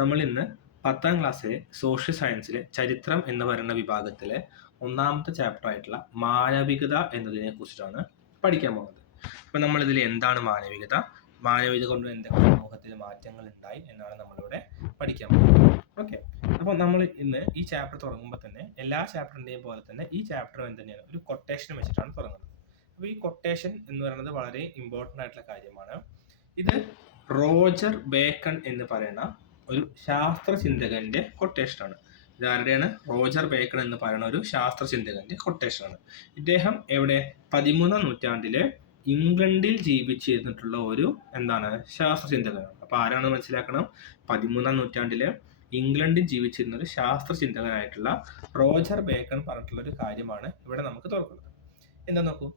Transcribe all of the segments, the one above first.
നമ്മൾ ഇന്ന് 10ാം ക്ലാസ്സിലെ സോഷ്യൽ സയൻസിലെ ചരിത്രം എന്ന് പറയുന്ന വിഭാഗത്തിലെ ഒന്നാമത്തെ ചാപ്റ്റർ ആയിട്ടുള്ള മാനവികത എന്നതിനെ കുറിച്ചിട്ടാണ് പഠിക്കാൻ പോകുന്നത്. അപ്പോൾ നമ്മളിതിൽ എന്താണ് മാനവികത, മാനവികത കൊണ്ട് എന്തൊക്കെ സമൂഹത്തിൽ മാറ്റങ്ങൾ ഉണ്ടായി എന്നാണ് നമ്മളിവിടെ പഠിക്കാൻ പോകുന്നത്. ഓക്കെ, അപ്പോൾ നമ്മൾ ഇന്ന് ഈ ചാപ്റ്റർ തുടങ്ങുമ്പോൾ തന്നെ എല്ലാ ചാപ്റ്ററിൻ്റെയും പോലെ തന്നെ ഈ ചാപ്റ്റർ തന്നെയാണ് ഒരു കൊട്ടേഷൻ വെച്ചിട്ടാണ് തുടങ്ങുന്നത്. അപ്പോൾ ഈ കൊട്ടേഷൻ എന്ന് പറയുന്നത് വളരെ ഇമ്പോർട്ടൻ്റ് ആയിട്ടുള്ള കാര്യമാണ്. ഇത് റോജർ ബേക്കൺ എന്ന് പറയുന്ന ഒരു ശാസ്ത്ര ചിന്തകന്റെ കൊട്ടേഷനാണ്. ഇതാരുടെയാണ്? റോജർ ബേക്കൺ എന്ന് പറയുന്ന ഒരു ശാസ്ത്ര ചിന്തകന്റെ കൊട്ടേഷനാണ്. ഇദ്ദേഹം എവിടെ? 13ാം നൂറ്റാണ്ടിലെ ഇംഗ്ലണ്ടിൽ ജീവിച്ചിരുന്നിട്ടുള്ള ഒരു ശാസ്ത്ര ചിന്തകനാണ്. അപ്പൊ ആരാണ് മനസ്സിലാക്കണം? 13ാം നൂറ്റാണ്ടിലെ ഇംഗ്ലണ്ടിൽ ജീവിച്ചിരുന്ന ഒരു ശാസ്ത്ര ചിന്തകനായിട്ടുള്ള റോജർ ബേക്കൺ പറഞ്ഞിട്ടുള്ള ഒരു കാര്യമാണ് ഇവിടെ നമുക്ക് തുറക്കുന്നത്. എന്താ നോക്കൂ,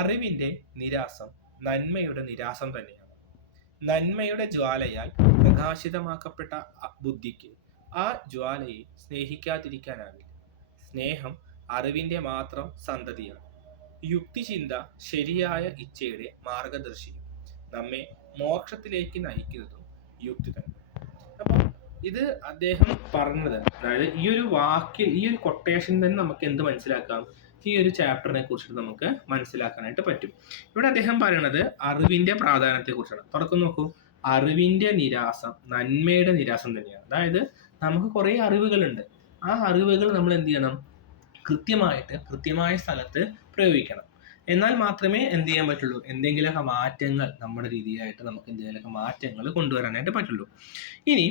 അറിവിന്റെ നിരാസം നന്മയുടെ നിരാസം തന്നെയാണ്. നന്മയുടെ ജ്വാലയാൽ പ്രകാശിതമാക്കപ്പെട്ട ബുദ്ധിക്ക് ആ ജ്വാലയെ സ്നേഹിക്കാതിരിക്കാനാവില്ല. സ്നേഹം അറിവിന്റെ മാത്രം സന്തതിയാണ്. യുക്തിചിന്ത ശരിയായ ഇച്ഛയുടെ മാർഗദർശിയും നമ്മെ മോക്ഷത്തിലേക്ക് നയിക്കുന്നതും യുക്തി തന്നെ. അപ്പം ഇത് അദ്ദേഹം പറഞ്ഞത്, അതായത് ഈ ഒരു വാക്കിൽ, ഈ ഒരു കൊട്ടേഷൻ തന്നെ നമുക്ക് എന്ത് മനസ്സിലാക്കാം? ഈ ഒരു ചാപ്റ്ററിനെ കുറിച്ചിട്ട് നമുക്ക് മനസ്സിലാക്കാനായിട്ട് പറ്റും. ഇവിടെ അദ്ദേഹം പറയുന്നത് അറിവിന്റെ പ്രാധാന്യത്തെ കുറിച്ചാണ്. തുറക്കുന്നു നോക്കൂ, അറിവിന്റെ നിരാസം നന്മയുടെ നിരാസം തന്നെയാണ്. അതായത് നമുക്ക് കുറെ അറിവുകളുണ്ട്, ആ അറിവുകൾ നമ്മൾ എന്ത് ചെയ്യണം? കൃത്യമായ സ്ഥലത്ത് പ്രയോഗിക്കണം. എന്നാൽ മാത്രമേ എന്ത് ചെയ്യാൻ പറ്റുള്ളൂ? എന്തെങ്കിലുമൊക്കെ മാറ്റങ്ങൾ നമ്മുടെ രീതിയിലായിട്ട് നമുക്ക് എന്തെങ്കിലുമൊക്കെ മാറ്റങ്ങൾ കൊണ്ടുവരാനായിട്ട് പറ്റുള്ളൂ. ഇനി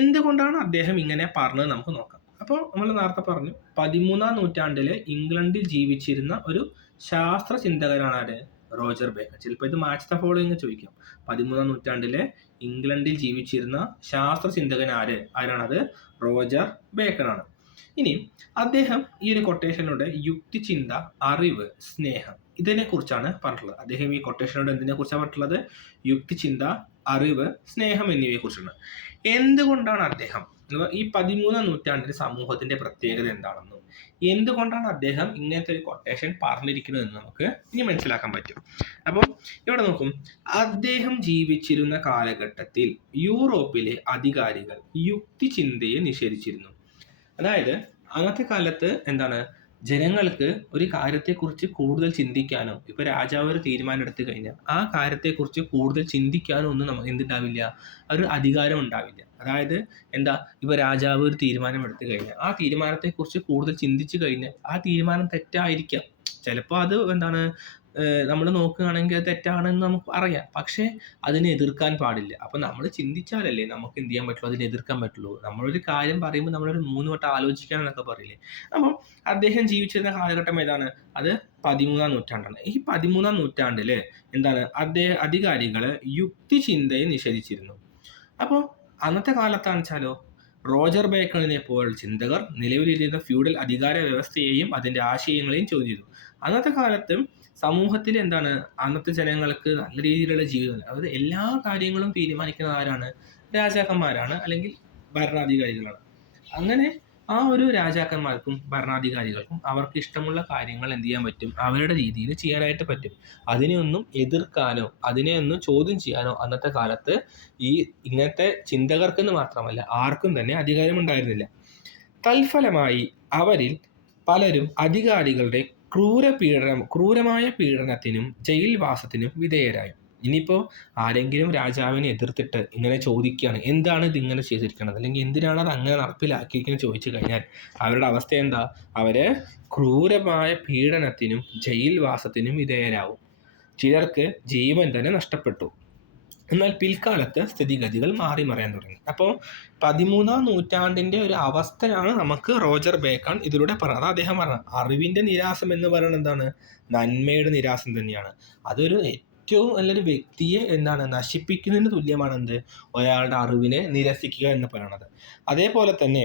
എന്തുകൊണ്ടാണ് അദ്ദേഹം ഇങ്ങനെ പറഞ്ഞത് നമുക്ക് നോക്കാം. അപ്പോൾ നമ്മൾ നേരത്തെ പറഞ്ഞു, 13ാം നൂറ്റാണ്ടില് ഇംഗ്ലണ്ടിൽ ജീവിച്ചിരുന്ന ഒരു ശാസ്ത്ര ചിന്തകനാണ് ആര്? Roger bacon. ചിലപ്പോൾ ഇത് മാച്ച് ദ ഫോളോയിങ് ചോദിക്കാം. 13ാം നൂറ്റാണ്ടിലെ ഇംഗ്ലണ്ടിൽ ജീവിച്ചിരുന്ന ശാസ്ത്ര ചിന്തകൻ ആരാണത്? റോജർ ബേക്കൺ ആണ്. ഇനി അദ്ദേഹം ഈ ഒരു കൊട്ടേഷനിലൂടെ യുക്തിചിന്ത, അറിവ്, സ്നേഹം ഇതിനെ കുറിച്ചാണ് പറഞ്ഞിട്ടുള്ളത്. അദ്ദേഹം ഈ കൊട്ടേഷനോട് എന്തിനെ കുറിച്ചാണ് പറഞ്ഞിട്ടുള്ളത്? യുക്തിചിന്ത, അറിവ്, സ്നേഹം എന്നിവയെ കുറിച്ചാണ്. എന്തുകൊണ്ടാണ് അദ്ദേഹം ഈ 13ാം നൂറ്റാണ്ടിലെ സമൂഹത്തിന്റെ പ്രത്യേകത എന്താണെന്നും എന്തുകൊണ്ടാണ് അദ്ദേഹം ഇങ്ങനത്തെ ഒരു കൊട്ടേഷൻ പറഞ്ഞിരിക്കുന്നതെന്ന് നമുക്ക് ഇനി മനസ്സിലാക്കാൻ പറ്റും. അപ്പോൾ ഇവിടെ നോക്കും, അദ്ദേഹം ജീവിച്ചിരുന്ന കാലഘട്ടത്തിൽ യൂറോപ്പിലെ അധികാരികൾ യുക്തിചിന്തയെ നിഷേധിച്ചിരുന്നു. അതായത് അന്നത്തെ കാലത്ത് ജനങ്ങൾക്ക് ഒരു കാര്യത്തെക്കുറിച്ച് കൂടുതൽ ചിന്തിക്കാനോ, ഇപ്പൊ രാജാവ് ഒരു തീരുമാനം എടുത്തു കഴിഞ്ഞാൽ ആ കാര്യത്തെക്കുറിച്ച് കൂടുതൽ ചിന്തിക്കാനോ ഒന്നും നമുക്ക് എന്തുണ്ടാവില്ല, ഒരു അധികാരം ഉണ്ടാവില്ല. അതായത് ഇപ്പൊ രാജാവ് ഒരു തീരുമാനം എടുത്തു കഴിഞ്ഞാൽ ആ തീരുമാനത്തെക്കുറിച്ച് കൂടുതൽ ചിന്തിച്ചു കഴിഞ്ഞാൽ ആ തീരുമാനം തെറ്റായിരിക്കാം. ചിലപ്പോൾ അത് നമ്മൾ നോക്കുകയാണെങ്കിൽ അത് തെറ്റാണെന്ന് നമുക്ക് അറിയാം, പക്ഷെ അതിനെ എതിർക്കാൻ പാടില്ല. അപ്പൊ നമ്മൾ ചിന്തിച്ചാലല്ലേ നമുക്ക് എന്ത് ചെയ്യാൻ പറ്റുള്ളൂ, അതിനെ എതിർക്കാൻ പറ്റുള്ളൂ. നമ്മളൊരു കാര്യം പറയുമ്പോൾ നമ്മളൊരു 3 വട്ടം ആലോചിക്കണം എന്നൊക്കെ പറയില്ലേ. അപ്പം അദ്ദേഹം ജീവിച്ചിരുന്ന കാലഘട്ടം ഏതാണ്? അത് 13ാം നൂറ്റാണ്ടാണ്. ഈ 13ാം നൂറ്റാണ്ടില് അധികാരികള് യുക്തിചിന്തയെ നിഷേധിച്ചിരുന്നു. അപ്പോൾ അന്നത്തെ കാലത്താണെന്ന് വെച്ചാലോ, റോജർ ബേക്കണിനെ പോലുള്ള ചിന്തകർ നിലവിലിരുന്ന ഫ്യൂഡൽ അധികാര വ്യവസ്ഥയെയും അതിന്റെ ആശയങ്ങളെയും ചോദ്യം ചെയ്തു. അന്നത്തെ കാലത്ത് സമൂഹത്തിൽ അന്നത്തെ ജനങ്ങൾക്ക് നല്ല രീതിയിലുള്ള ജീവിതം, അതായത് എല്ലാ കാര്യങ്ങളും തീരുമാനിക്കുന്നത് ആരാണ്? രാജാക്കന്മാരാണ്, അല്ലെങ്കിൽ ഭരണാധികാരികളാണ്. അങ്ങനെ ആ ഒരു രാജാക്കന്മാർക്കും ഭരണാധികാരികൾക്കും അവർക്ക് ഇഷ്ടമുള്ള കാര്യങ്ങൾ എന്ത് ചെയ്യാൻ പറ്റും? അവരുടെ രീതിയിൽ ചെയ്യാനായിട്ട് പറ്റും. അതിനെയൊന്നും എതിർക്കാനോ അതിനെയൊന്നും ചോദ്യം ചെയ്യാനോ അന്നത്തെ കാലത്ത് ഇങ്ങനത്തെ ചിന്തകർക്കെന്ന് മാത്രമല്ല ആർക്കും തന്നെ അധികാരമുണ്ടായിരുന്നില്ല. തൽഫലമായി അവരിൽ പലരും അധികാരികളുടെ ക്രൂരമായ പീഡനത്തിനും ജയിൽവാസത്തിനും വിധേയരായി. ഇനിയിപ്പോ ആരെങ്കിലും രാജാവിനെ എതിർത്തിട്ട് ഇങ്ങനെ ചോദിക്കുകയാണ്, എന്താണ് ഇത് ഇങ്ങനെ ചെയ്തിരിക്കുന്നത്, അല്ലെങ്കിൽ എന്തിനാണ് അത് അങ്ങനെ നടപ്പിലാക്കിയിരിക്കുന്നത് ചോദിച്ചു കഴിഞ്ഞാൽ അവരുടെ അവസ്ഥ അവര് ക്രൂരമായ പീഡനത്തിനും ജയിൽവാസത്തിനും വിധേയരാകും. ചിലർക്ക് ജീവൻ തന്നെ നഷ്ടപ്പെട്ടു. എന്നാൽ പിൽക്കാലത്ത് സ്ഥിതിഗതികൾ മറിയാൻ തുടങ്ങി. അപ്പോൾ 13ാം നൂറ്റാണ്ടിന്റെ ഒരു അവസ്ഥയാണ് നമുക്ക് റോജർ ബേക്കൺ ഇതിലൂടെ പറഞ്ഞത്. അദ്ദേഹം പറഞ്ഞത് അറിവിന്റെ നിരാസം എന്ന് പറയുന്നത് നന്മയുടെ നിരാസം തന്നെയാണ്. അതൊരു ഏറ്റവും നല്ലൊരു വ്യക്തിയെ നശിപ്പിക്കുന്നതിന് തുല്യമാണ് ഒരാളുടെ അറിവിനെ നിരസിക്കുക എന്ന് പറയുന്നത്. അതേപോലെ തന്നെ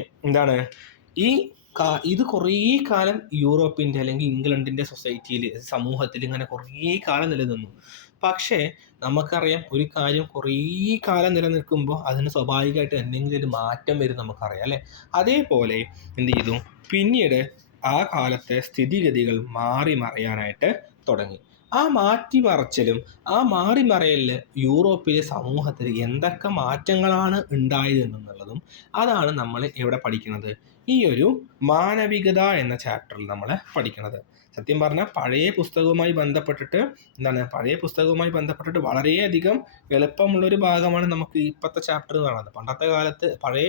ഇത് കുറേ കാലം യൂറോപ്പിന്റെ അല്ലെങ്കിൽ ഇംഗ്ലണ്ടിന്റെ സൊസൈറ്റിയിൽ, സമൂഹത്തിൽ ഇങ്ങനെ കുറേ കാലം നിലനിന്നു. പക്ഷേ നമുക്കറിയാം, ഒരു കാര്യം കുറേ കാലം നിലനിൽക്കുമ്പോൾ അതിന് സ്വാഭാവികമായിട്ട് എന്തെങ്കിലും ഒരു മാറ്റം വരും നമുക്കറിയാം അല്ലെ. അതേപോലെ എന്ത് ചെയ്തു, പിന്നീട് ആ കാലത്തെ സ്ഥിതിഗതികൾ മറിയാനായിട്ട് തുടങ്ങി. ആ മാറ്റിമറിച്ചലും ആ മാറിമറയലിൽ യൂറോപ്പിലെ സമൂഹത്തിൽ എന്തൊക്കെ മാറ്റങ്ങളാണ് ഉണ്ടായത് എന്നുള്ളതും അതാണ് നമ്മൾ ഇവിടെ പഠിക്കുന്നത്, ഈ ഒരു മാനവികത എന്ന ചാപ്റ്ററിൽ നമ്മൾ പഠിക്കുന്നത്. സത്യം പറഞ്ഞാൽ പഴയ പുസ്തകവുമായി ബന്ധപ്പെട്ടിട്ട് വളരെയധികം എളുപ്പമുള്ളൊരു ഭാഗമാണ് നമുക്ക് ഇപ്പോഴത്തെ ചാപ്റ്റർ എന്ന് പറയുന്നത്. പണ്ടത്തെ കാലത്ത് പഴയ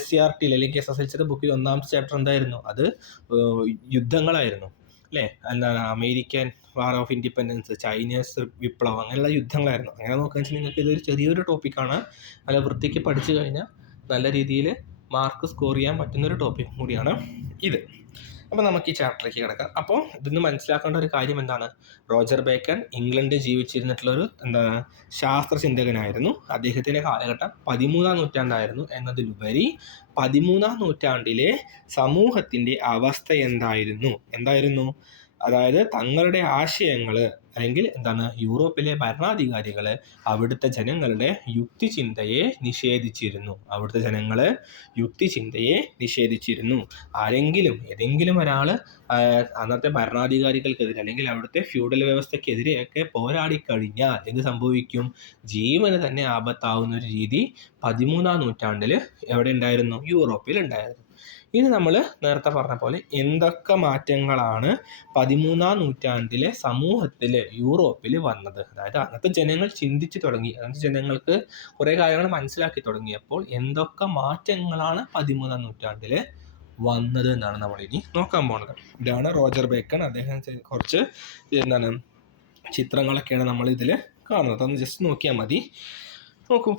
SCRT അല്ലെങ്കിൽ SSLC ബുക്കിൽ ഒന്നാമത്തെ ചാപ്റ്റർ എന്തായിരുന്നു? അത് യുദ്ധങ്ങളായിരുന്നു അല്ലേ? എന്താണ് American war of independence, Chinese വിപ്ലവം, അങ്ങനെയുള്ള യുദ്ധങ്ങളായിരുന്നു. അങ്ങനെ നോക്കുകയെന്ന് വെച്ചാൽ നിങ്ങൾക്ക് ഇതൊരു ചെറിയൊരു ടോപ്പിക്കാണ്. നല്ല വൃത്തിക്ക് പഠിച്ചു കഴിഞ്ഞാൽ നല്ല രീതിയിൽ മാർക്ക് സ്കോർ ചെയ്യാൻ പറ്റുന്നൊരു ടോപ്പിക് കൂടിയാണ് ഇത്. അപ്പോൾ നമുക്ക് ഈ ചാപ്റ്ററിലേക്ക് കിടക്കാം. അപ്പോൾ ഇതിന്ന് മനസ്സിലാക്കേണ്ട ഒരു കാര്യം എന്താണ്? റോജർ ബേക്കൺ ഇംഗ്ലണ്ടിൽ ജീവിച്ചിരുന്നിട്ടുള്ളൊരു ശാസ്ത്രചിന്തകനായിരുന്നു. അദ്ദേഹത്തിൻ്റെ കാലഘട്ടം 13-ാം നൂറ്റാണ്ടായിരുന്നു എന്നതിലുപരി 13-ാം നൂറ്റാണ്ടിലെ സമൂഹത്തിൻ്റെ അവസ്ഥ എന്തായിരുന്നു? അതായത് തങ്ങളുടെ ആശയങ്ങൾ അല്ലെങ്കിൽ യൂറോപ്പിലെ ഭരണാധികാരികൾ അവിടുത്തെ ജനങ്ങളുടെ യുക്തിചിന്തയെ നിഷേധിച്ചിരുന്നു. ഏതെങ്കിലും ഒരാൾ അന്നത്തെ ഭരണാധികാരികൾക്കെതിരെ അല്ലെങ്കിൽ അവിടുത്തെ ഫ്യൂഡൽ വ്യവസ്ഥക്കെതിരെയൊക്കെ പോരാടിക്കഴിഞ്ഞാൽ എന്ത് സംഭവിക്കും? ജീവന് തന്നെ ആപത്താവുന്ന ഒരു രീതി 13-ാം നൂറ്റാണ്ടിൽ എവിടെ ഉണ്ടായിരുന്നു? യൂറോപ്പിൽ ഉണ്ടായിരുന്നു. ഇനി നമ്മൾ നേരത്തെ പറഞ്ഞ പോലെ എന്തൊക്കെ മാറ്റങ്ങളാണ് 13-ാം നൂറ്റാണ്ടിലെ സമൂഹത്തിൽ യൂറോപ്പിൽ വന്നത്? അതായത് അന്നത്തെ ജനങ്ങൾ ചിന്തിച്ചു തുടങ്ങി, അന്നത്തെ ജനങ്ങൾക്ക് കുറേ കാര്യങ്ങൾ മനസ്സിലാക്കി തുടങ്ങിയപ്പോൾ എന്തൊക്കെ മാറ്റങ്ങളാണ് 13-ാം നൂറ്റാണ്ടിൽ വന്നത് എന്നാണ് നമ്മൾ ഇനി നോക്കാൻ പോകുന്നത്. ഇതാണ് റോജർ ബേക്കൺ. അദ്ദേഹം കുറച്ച് ചിത്രങ്ങളൊക്കെയാണ് നമ്മൾ ഇതിൽ കാണുന്നത്. അതൊന്ന് ജസ്റ്റ് നോക്കിയാൽ മതി. നോക്കൂ,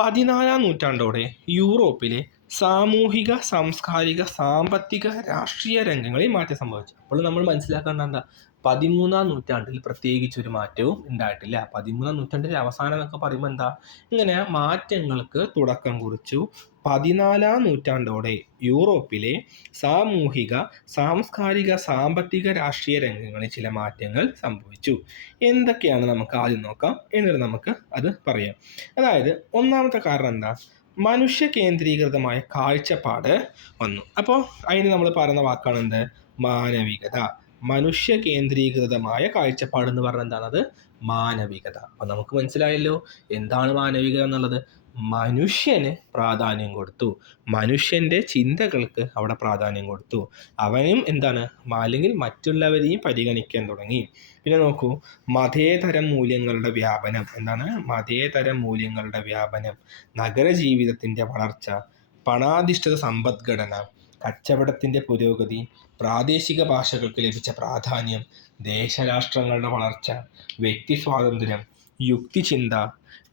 14-ാം നൂറ്റാണ്ടോടെ യൂറോപ്പിലെ സാമൂഹിക, സാംസ്കാരിക, സാമ്പത്തിക, രാഷ്ട്രീയ രംഗങ്ങളിൽ മാറ്റം സംഭവിച്ചു. അപ്പോൾ നമ്മൾ മനസ്സിലാക്കേണ്ട എന്താ? 13-ാം നൂറ്റാണ്ടിൽ പ്രത്യേകിച്ചൊരു മാറ്റവും ഉണ്ടായിട്ടില്ല. 13-ാം നൂറ്റാണ്ടിലെ അവസാനം എന്നൊക്കെ പറയുമ്പോൾ എന്താ? ഇങ്ങനെ മാറ്റങ്ങൾക്ക് തുടക്കം കുറിച്ചു. 14-ാം നൂറ്റാണ്ടോടെ യൂറോപ്പിലെ സാമൂഹിക, സാംസ്കാരിക, സാമ്പത്തിക, രാഷ്ട്രീയ രംഗങ്ങളിൽ ചില മാറ്റങ്ങൾ സംഭവിച്ചു. എന്തൊക്കെയാണ് നമുക്ക് ആദ്യം നോക്കാം, എന്നിട്ട് നമുക്ക് അത് പറയാം. അതായത് ഒന്നാമത്തെ കാരണം എന്താ? മനുഷ്യ കേന്ദ്രീകൃതമായ കാഴ്ചപ്പാട് വന്നു. അപ്പോൾ അതിന് നമ്മൾ പറയുന്ന വാക്കാണ് എന്ത്? മാനവികത. മനുഷ്യ കേന്ദ്രീകൃതമായ കാഴ്ചപ്പാട് എന്ന് പറഞ്ഞാൽ എന്താണത്? മാനവികത. അപ്പം നമുക്ക് മനസ്സിലായല്ലോ എന്താണ് മാനവികത എന്നുള്ളത്. മനുഷ്യന് പ്രാധാന്യം കൊടുത്തു, മനുഷ്യൻ്റെ ചിന്തകൾക്ക് അവിടെ പ്രാധാന്യം കൊടുത്തു. അവനും അല്ലെങ്കിൽ മറ്റുള്ളവരെയും പരിഗണിക്കാൻ തുടങ്ങി. പിന്നെ നോക്കൂ, മതേതര മൂല്യങ്ങളുടെ വ്യാപനം. മതേതര മൂല്യങ്ങളുടെ വ്യാപനം, നഗരജീവിതത്തിൻ്റെ വളർച്ച, പണാധിഷ്ഠിത സമ്പദ്ഘടന, കച്ചവടത്തിൻ്റെ പുരോഗതി, പ്രാദേശിക ഭാഷകൾക്ക് ലഭിച്ച പ്രാധാന്യം, ദേശരാഷ്ട്രങ്ങളുടെ വളർച്ച, വ്യക്തി സ്വാതന്ത്ര്യം, യുക്തിചിന്ത,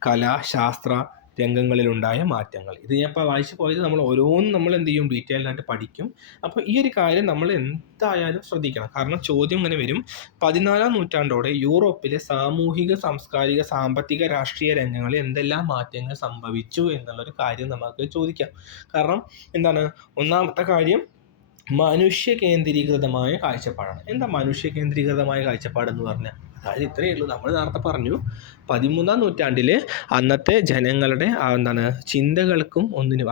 കല, ശാസ്ത്ര രംഗങ്ങളിലുണ്ടായ മാറ്റങ്ങൾ. ഇത് ഞാൻ ഇപ്പോൾ വായിച്ചു പോയത് നമ്മൾ ഓരോന്നും നമ്മൾ എന്ത് ചെയ്യും? ഡീറ്റെയിൽഡായിട്ട് പഠിക്കും. അപ്പോൾ ഈ ഒരു കാര്യം നമ്മൾ എന്തായാലും ശ്രദ്ധിക്കണം. കാരണം ചോദ്യം ഇങ്ങനെ വരും, 14-ാം നൂറ്റാണ്ടോടെ യൂറോപ്പിലെ സാമൂഹിക, സാംസ്കാരിക, സാമ്പത്തിക, രാഷ്ട്രീയ രംഗങ്ങളിൽ എന്തെല്ലാം മാറ്റങ്ങൾ സംഭവിച്ചു എന്നുള്ളൊരു കാര്യം നമുക്ക് ചോദിക്കാം. കാരണം ഒന്നാമത്തെ കാര്യം മനുഷ്യ കേന്ദ്രീകൃതമായ കാഴ്ചപ്പാടാണ്. എന്താ മനുഷ്യ കേന്ദ്രീകൃതമായ കാഴ്ചപ്പാടെന്ന് പറഞ്ഞാൽ? അതായത് ഇത്രയേ ഉള്ളൂ. നമ്മൾ നേരത്തെ പറഞ്ഞു 13-ാം നൂറ്റാണ്ടിൽ അന്നത്തെ ജനങ്ങളുടെ ചിന്തകൾക്കും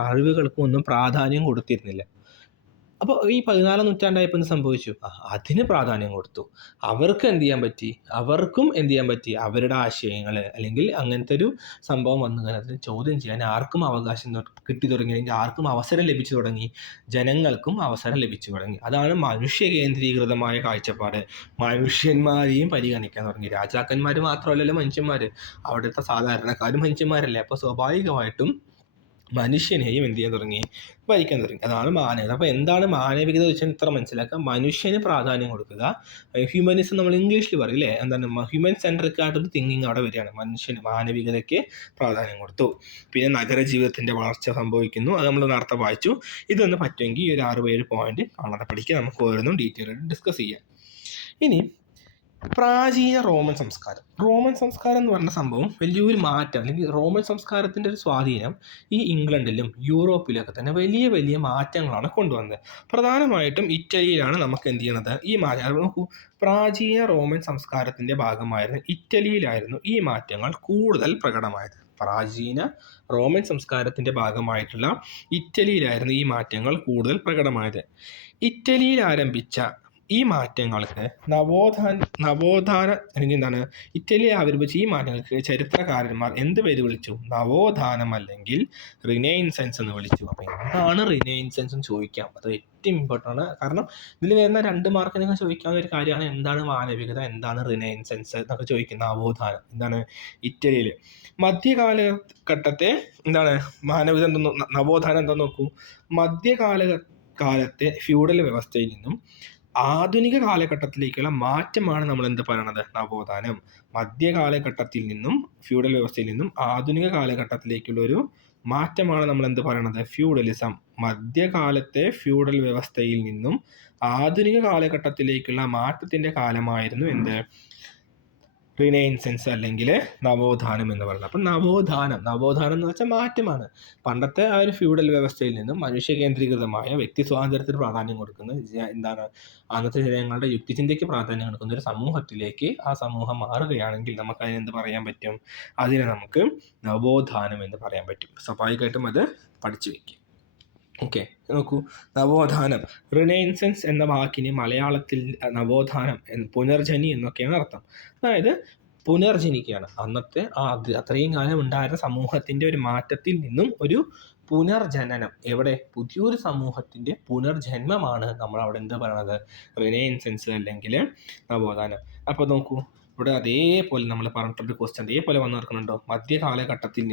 അറിവുകൾക്കും ഒന്നും പ്രാധാന്യം കൊടുത്തിരുന്നില്ല. അപ്പോൾ ഈ 14-ാം നൂറ്റാണ്ടായപ്പോൾ എന്ത് സംഭവിച്ചു? അതിന് പ്രാധാന്യം കൊടുത്തു. അവർക്കും എന്ത് ചെയ്യാൻ പറ്റി? അവരുടെ ആശയങ്ങൾ അല്ലെങ്കിൽ അങ്ങനത്തെ ഒരു സംഭവം വന്നു കഴിഞ്ഞാൽ ചോദ്യം ചെയ്യാൻ ആർക്കും അവകാശം കിട്ടി തുടങ്ങി, അല്ലെങ്കിൽ ആർക്കും അവസരം ലഭിച്ചു തുടങ്ങി, ജനങ്ങൾക്കും അവസരം ലഭിച്ചു തുടങ്ങി. അതാണ് മനുഷ്യ കേന്ദ്രീകൃതമായ കാഴ്ചപ്പാട്. മനുഷ്യന്മാരെയും പരിഗണിക്കാൻ തുടങ്ങി. രാജാക്കന്മാർ മാത്രമല്ലല്ലോ മനുഷ്യന്മാർ, അവിടുത്തെ സാധാരണക്കാരും മനുഷ്യന്മാരല്ലേ. അപ്പോൾ സ്വാഭാവികമായിട്ടും മനുഷ്യനെയും എന്ത് ചെയ്യാൻ തുടങ്ങി? ഭരിക്കാൻ തുടങ്ങി. അതാണ് മാനവികത. അപ്പോൾ എന്താണ് മാനവികത വെച്ചാൽ ഇത്ര മനസ്സിലാക്കുക. മനുഷ്യന് പ്രാധാന്യം കൊടുക്കുക. ഹ്യൂമനിസം നമ്മൾ ഇംഗ്ലീഷിൽ പറയും അല്ലേ? ഹ്യൂമൻ സെൻട്രിക് ആയിട്ടൊരു തിങ്കിങ് അവിടെ വരികയാണ്. മനുഷ്യന് മാനവികതയ്ക്ക് പ്രാധാന്യം കൊടുത്തു. പിന്നെ നഗരജീവിതത്തിൻ്റെ വളർച്ച സംഭവിക്കുന്നു. അത് നമ്മൾ നേരത്തെ വായിച്ചു. ഇതൊന്ന് പറ്റുമെങ്കിൽ ഈ ഒരു 6-7 പോയിന്റ് കാണാതെ പഠിക്കുക. നമുക്ക് ഓരോന്നും ഡീറ്റെയിൽ ആയിട്ട് ഡിസ്കസ് ചെയ്യാം. ഇനി പ്രാചീന റോമൻ സംസ്കാരം എന്ന് പറഞ്ഞ സംഭവം വലിയൊരു മാറ്റം, അല്ലെങ്കിൽ റോമൻ സംസ്കാരത്തിൻ്റെ ഒരു സ്വാധീനം ഈ ഇംഗ്ലണ്ടിലും യൂറോപ്പിലൊക്കെ തന്നെ വലിയ വലിയ മാറ്റങ്ങളാണ് കൊണ്ടുവന്നത്. പ്രധാനമായിട്ടും ഇറ്റലിയിലാണ് നമുക്ക് എന്ത് ചെയ്യണത്? ഈ മാറ്റം നോക്കൂ. പ്രാചീന റോമൻ സംസ്കാരത്തിൻ്റെ ഭാഗമായിരുന്ന ഇറ്റലിയിലായിരുന്നു ഈ മാറ്റങ്ങൾ കൂടുതൽ പ്രകടമായത്. പ്രാചീന റോമൻ സംസ്കാരത്തിൻ്റെ ഭാഗമായിട്ടുള്ള ഇറ്റലിയിലായിരുന്നു ഈ മാറ്റങ്ങൾ കൂടുതൽ പ്രകടമായത്. ഇറ്റലിയിൽ ആരംഭിച്ച ഈ മാറ്റങ്ങൾക്ക് നവോത്ഥാന അല്ലെങ്കിൽ എന്താണ് ഇറ്റലിയെ ആവിർഭിച്ച ഈ മാറ്റങ്ങൾക്ക് ചരിത്രകാരന്മാർ എന്ത് പേര് വിളിച്ചു? നവോത്ഥാനം അല്ലെങ്കിൽ റിനൈൻസൻസ് എന്ന് വിളിച്ചു. അപ്പൊ എന്താണ് റിനൈൻസൻസ് എന്ന് ചോദിക്കാം, അത് ഏറ്റവും ഇമ്പോർട്ടൻ്റ് ആണ്. കാരണം ഇതിൽ വരുന്ന 2 മാർക്ക് നിങ്ങൾ ചോദിക്കാവുന്ന ഒരു കാര്യമാണ് എന്താണ് മാനവികത, എന്താണ് റിനൈൻസൻസ് എന്നൊക്കെ ചോദിക്കും. നവോത്ഥാനം എന്താണ്? ഇറ്റലിയിൽ മധ്യകാലഘട്ടത്തെ എന്താണ് മാനവികത എന്തെന്ന്, നവോത്ഥാനം എന്താ നോക്കൂ. മധ്യകാലത്തെ ഫ്യൂഡൽ വ്യവസ്ഥയിൽ നിന്നും ആധുനിക കാലഘട്ടത്തിലേക്കുള്ള മാറ്റമാണ് നമ്മൾ എന്ത് പറയണത്? നവോത്ഥാനം. മധ്യകാലഘട്ടത്തിൽ നിന്നും ഫ്യൂഡൽ വ്യവസ്ഥയിൽ നിന്നും ആധുനിക കാലഘട്ടത്തിലേക്കുള്ള ഒരു മാറ്റമാണ് നമ്മൾ എന്ത് പറയണത്? ഫ്യൂഡലിസം. മധ്യകാലത്തെ ഫ്യൂഡൽ വ്യവസ്ഥയിൽ നിന്നും ആധുനിക കാലഘട്ടത്തിലേക്കുള്ള മാറ്റത്തിന്റെ കാലമായിരുന്നു എന്ത്? റിനൈൻസൻസ് അല്ലെങ്കിൽ നവോത്ഥാനം എന്ന് പറയുന്നത്. അപ്പം നവോത്ഥാനം എന്ന് വെച്ചാൽ മാറ്റമാണ്. പണ്ടത്തെ ആ ഒരു ഫ്യൂഡൽ വ്യവസ്ഥയിൽ നിന്നും മനുഷ്യ കേന്ദ്രീകൃതമായ വ്യക്തി സ്വാതന്ത്ര്യത്തിന് പ്രാധാന്യം കൊടുക്കുന്ന എന്താണ് അന്നത്തെ ജനങ്ങളുടെ യുക്തിചിന്തയ്ക്ക് പ്രാധാന്യം കൊടുക്കുന്ന ഒരു സമൂഹത്തിലേക്ക് ആ സമൂഹം മാറുകയാണെങ്കിൽ നമുക്ക് അതിന് എന്ത് പറയാൻ പറ്റും? അതിനെ നമുക്ക് നവോത്ഥാനം എന്ന് പറയാൻ പറ്റും. സ്വാഭാവികമായിട്ടും അത് പഠിച്ചു വെക്കും. ഓക്കെ, നോക്കൂ. നവോത്ഥാനം, റിനൈൻസൻസ് എന്ന വാക്കിന് മലയാളത്തിൽ നവോത്ഥാനം പുനർജനി എന്നൊക്കെയാണ് അർത്ഥം. അതായത് പുനർജനിക്കുകയാണ്. അന്നത്തെ അത്രയും കാലം ഉണ്ടായിരുന്ന സമൂഹത്തിന്റെ ഒരു മാറ്റത്തിൽ നിന്നും ഒരു പുനർജനനം, എവിടെ? പുതിയൊരു സമൂഹത്തിന്റെ പുനർജന്മമാണ് നമ്മൾ അവിടെ എന്ത് പറയണത്? റിനൈൻസൻസ് അല്ലെങ്കിൽ നവോത്ഥാനം. അപ്പൊ നോക്കൂ, ഇവിടെ അതേപോലെ നമ്മൾ പറഞ്ഞിട്ടൊരു ക്വസ്റ്റ്യൻ അതേപോലെ വന്നു നിൽക്കുന്നുണ്ടോ? മധ്യകാലഘട്ടത്തിൽ